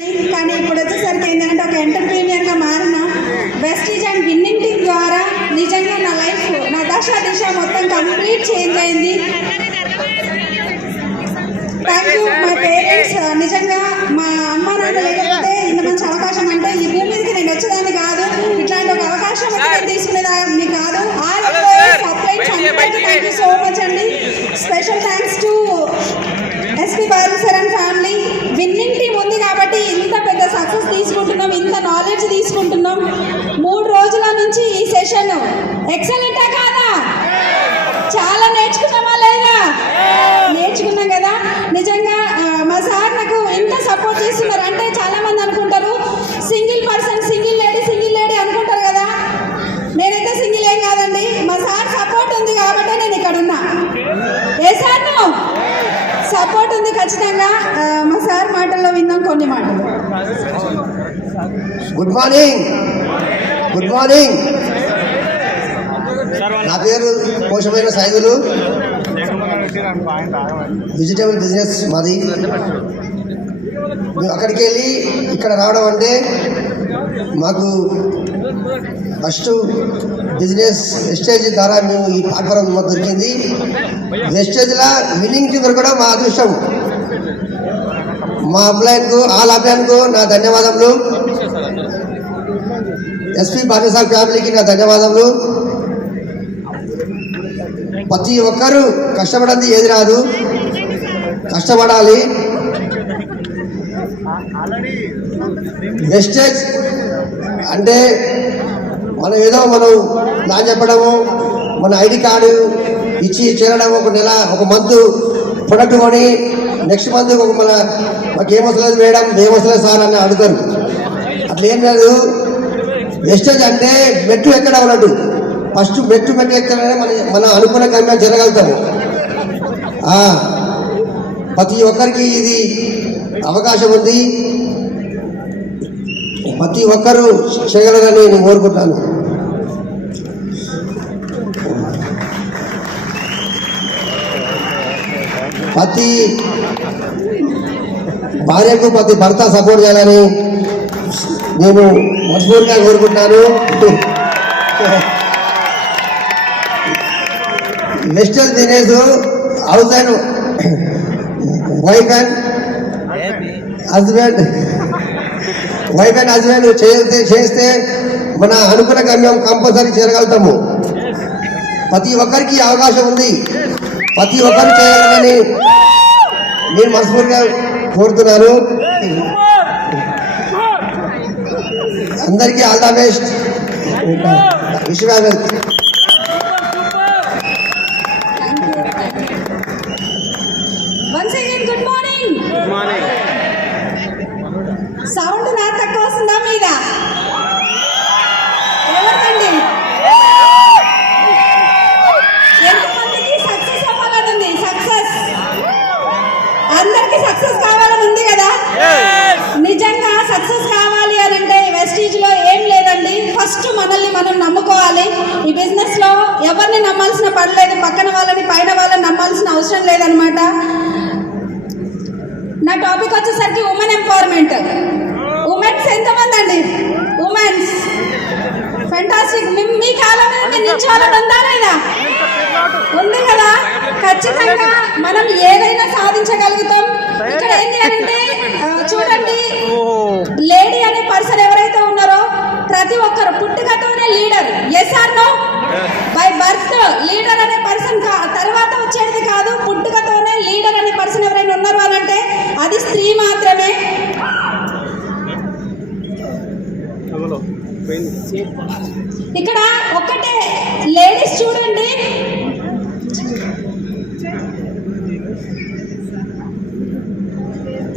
కానీ ఇప్పుడు వచ్చేసరికి ఏంటంటే ఒక ఎంటర్ప్రీనియర్గా మారిన వెస్టీజ్ అండ్ విన్నింగ్ టీమ్ ద్వారా నిజంగా నా లైఫ్, నా దిశ మొత్తం కంప్లీట్ చేంజ్ అయింది. Thank you my parents. నిజంగా మా అమ్మ నాన్న లేకపోతే ఇంత మంచి అవకాశం అంటే ఈ భూమి మీదకి నేను వచ్చేదాన్ని కాదు. ఇట్లాంటి ఒక అవకాశం అయితే తీసుకునేదాన్ని కాదు. థ్యాంక్ యూ సో మచ్ అండి. Special thanks to SP Balu sir and family. Winning team ఉంది కాబట్టి ఇంత పెద్ద సక్సెస్ తీసుకుంటున్నాం, ఇంత నాలెడ్జ్ తీసుకుంటున్నాం. 3 రోజుల నుంచి ఈ సెషన్ ఎక్సలెంటా కాదా? చాలా నేర్చుకున్నామా లేదా? నేర్చుకున్నాం కదా. నిజంగా మా సార్ నాకు ఇంత సపోర్ట్ చేస్తున్నారు. అంటే చాలా మంది అనుకుంటారు సింగిల్ పర్సన్, సింగిల్ లేడీ అనుకుంటారు కదా. నేనైతే సింగిల్ ఏం కాదండి. మా సార్ సపోర్ట్ ఉంది కాబట్టి నేను ఇక్కడ ఉన్నా. ఏ సార్ సపోర్ట్ ఉంది ఖచ్చితంగా. మా సార్ మాటల్లో విందాం కొన్ని మాటలు. Good morning. Good morning. నా పేరు కోశమైన సైదులు. వెజిటేబుల్ బిజినెస్ మాది. మేము అక్కడికి వెళ్ళి ఇక్కడ రావడం అంటే మాకు ఫస్ట్ బిజినెస్ వెస్టేజ్ ద్వారా మేము ఈ ప్లాట్ఫారం మాకు దొరికింది. వెస్టేజ్లో విన్నింగ్ టీం దొరకడం మా అదృష్టం. మా ఆల్ అప్లైన్కు నా ధన్యవాదములు. ఎస్పీ బాలసార్ ఫ్యామిలీకి నా ధన్యవాదములు. ప్రతి ఒక్కరూ కష్టపడింది ఏది రాదు, కష్టపడాలి. వెస్టేజ్ అంటే మనం ప్లాన్ చెప్పడము, మన ఐడి కార్డు ఇచ్చి చేరడం, ఒక నెల ఒక మంత్ ప్రొడక్ట్ కొని నెక్స్ట్ మంత్ మాకు ఏమొస్తలేదు మేడం, ఏమొస్తలేదు సార్ అని అడుగుతారు. అట్లా ఏం లేదు. వెస్టేజ్ అంటే మెట్టు ఎక్కడ ఉన్నట్టు. ఫస్ట్ మెట్టు ఎక్కడనే మన అనుకున్న గమ్యం జరగలుగుతాము. ప్రతి ఒక్కరికి ఇది అవకాశం ఉంది. ప్రతి ఒక్కరూ చేయగలరని నేను కోరుకుంటాను. ప్రతి భార్యకు ప్రతి భర్త సపోర్ట్ చేయాలని నేను మనస్ఫూర్తిగా కోరుకుంటున్నాను. Vestige business house and wife and husband చేస్తే మన అనుకున్న గమ్యం కంపల్సరీ చేరగలుగుతాము. ప్రతి ఒక్కరికి అవకాశం ఉంది. ప్రతి ఒక్కరు చేయాలని నేను మనస్ఫూర్తిగా కోరుతున్నాను. అందరికీ all the best. Vishwanath sound నా తక్కువ వస్తుందా మీద? ఎవరికండి? ఎంతమందికి సక్సెస్ అవ్వాలని ఉంది? సక్సెస్ అందరికి సక్సెస్ కావాలని ఉంది కదా. నిజంగా సక్సెస్ కావాలి అని అంటే వెస్టీజ్ లో ఏం లేదండి. ఫస్ట్ మనల్ని మనం నమ్ముకోవాలి. ఈ బిజినెస్ లో ఎవరిని నమ్మాల్సిన పని లేదు. పక్కన వాళ్ళని పైన వాళ్ళని నమ్మాల్సిన అవసరం లేదనమాట. నా టాపిక్ వచ్చేసరికి ఉమెన్ ఎంపవర్మెంట్. ఉమెన్స్ ఎంతమంది అండి? Women's fantastic. మీ కాలం మీద మీరు నిల్చోవాలని ఉందా లేదా? ఉంది కదా. ఖచ్చితంగా మనం ఏదైనా సాధించగలుగుతాం. ఇక్కడ ఏంటి అంటే చూడండి, లేడీ అనే పర్సన్ ఎవరైతే ఉన్నారో ప్రతి ఒక్కరు పుట్టుకతోనే leader. Yes or no? By birth leader అనే పర్సన్ తర్వాత వచ్చేది కాదు. పుట్టుకతోనే లీడర్ అనే పర్సన్ ఎవరైనా ఉన్నారు అని అంటే అది స్త్రీ మాత్రమే. ఇక్కడ ఒక్కటే లేడీస్ చూడండి,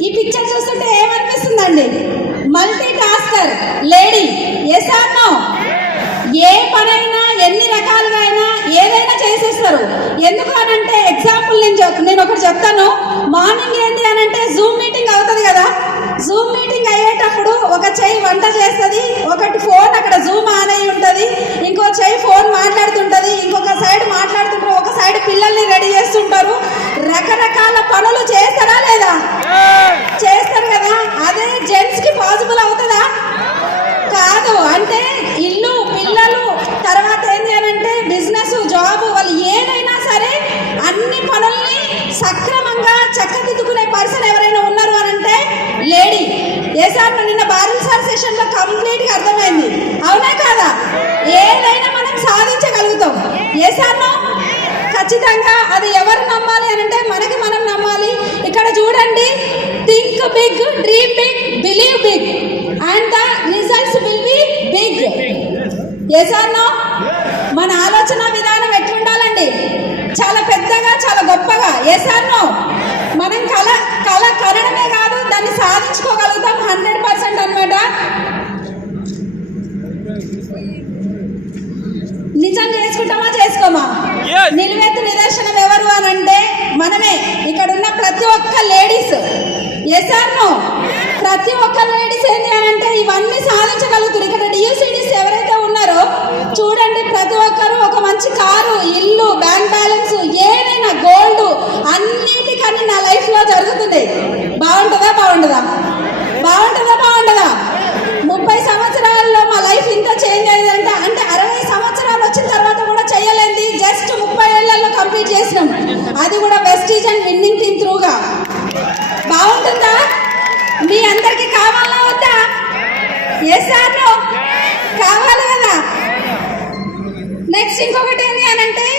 ఈ పిక్చర్ చూస్తుంటే ఏమనిపిస్తుందండి? Multitasker lady. Yes or no? ఏ పనైనా ఎన్ని రకాలుగా అయినా ఏదైనా చేసేస్తారు. ఎందుకు అనంటే ఎగ్జాంపుల్ నేను ఒకటి చెప్తాను. మార్నింగ్ ఏంటి అనంటే జూమ్ మీటింగ్ అవుతుంది కదా. జూమ్ మీటింగ్ అయ్యేటప్పుడు ఒక చెయ్యి వంట చేస్తుంది, ఒకటి ఫోన్ అక్కడ జూమ్ ఆన్ అయి ఉంటుంది, ఇంకో చెయ్యి ఫోన్ మాట్లాడుతుంటుంది, ఇంకొక సైడ్ మాట్లాడుతుంటారు, ఒక సైడ్ పిల్లల్ని రెడీ చేస్తుంటారు. రకరకాల పనులు చేస్తారా లేదా? చేస్తారు కదా. అదే జెంట్స్ ఏ సార్ నిన్న బారుల్ సార్ సెషన్ లో కంప్లీట్ గా అర్థమైంది, అవునా కాదా? ఏదైనా మనం సాధించగలుగుతాం. ఏ సార్ ఖచ్చితంగా అది ఎవరు నమ్మాలి అని అంటే మనకి మనం నమ్మాలి. ఇక్కడ చూడండి, think big, dream big, believe big and the results will be big. ఏ సార్ మన ఆలోచన విధానం ఎట్లుండాలండి? చాలా పెద్దగా, చాలా గొప్పగా. ఏ సార్ మనం కళ కనడమే కాదు, దాన్ని సాధించుకోగలుగుతాం 100% అన్నమాట. నిజం చేసుకుంటామా చేసుకోమా? నిలువెత్తు నిదర్శనం ఎవరు అని అంటే మనమే. ఇక్కడ ఉన్న ప్రతి ఒక్క లేడీస్, ఎస్ ఆర్ నో, ప్రతి ఒక్క లేడీస్ ఏంటి అని అంటే ఇవన్నీ సాధించగలుగుతారు. ఇక్కడ డియూసీడీస్ ఎవరైతే ఉన్నారో చూడండి, ప్రతి ఒక్కరు ఒక మంచి కారు, ఇల్లు, బ్యాంక్ బ్యాలెన్స్, ఏదైనా గోల్డ్, అన్నిటికన్నీ నా లైఫ్ లో జరుగుతుంది. బాగుంటుందా? బాగుంటుందా? బాగుంటుందా? బాగుంటుందా? 30 సంవత్సరాల్లో మా లైఫ్ ఇంత చేంజ్ అయ్యిందంటే అంటే 60 సంవత్సరాలు వచ్చిన తర్వాత కూడా చేయలేంది జస్ట్ 30 ఏళ్లలో కంప్లీట్ చేసినాం. అది కూడా వెస్టీజ్ అండ్ విన్నింగ్ టీమ్ త్రూగా. బాగుంటుందా? మీ అందరికి కావాలా వద్దా? Yes or no? కావాలి కదా. నెక్స్ట్ ఇంకొకటి ఏంటి అని అంటే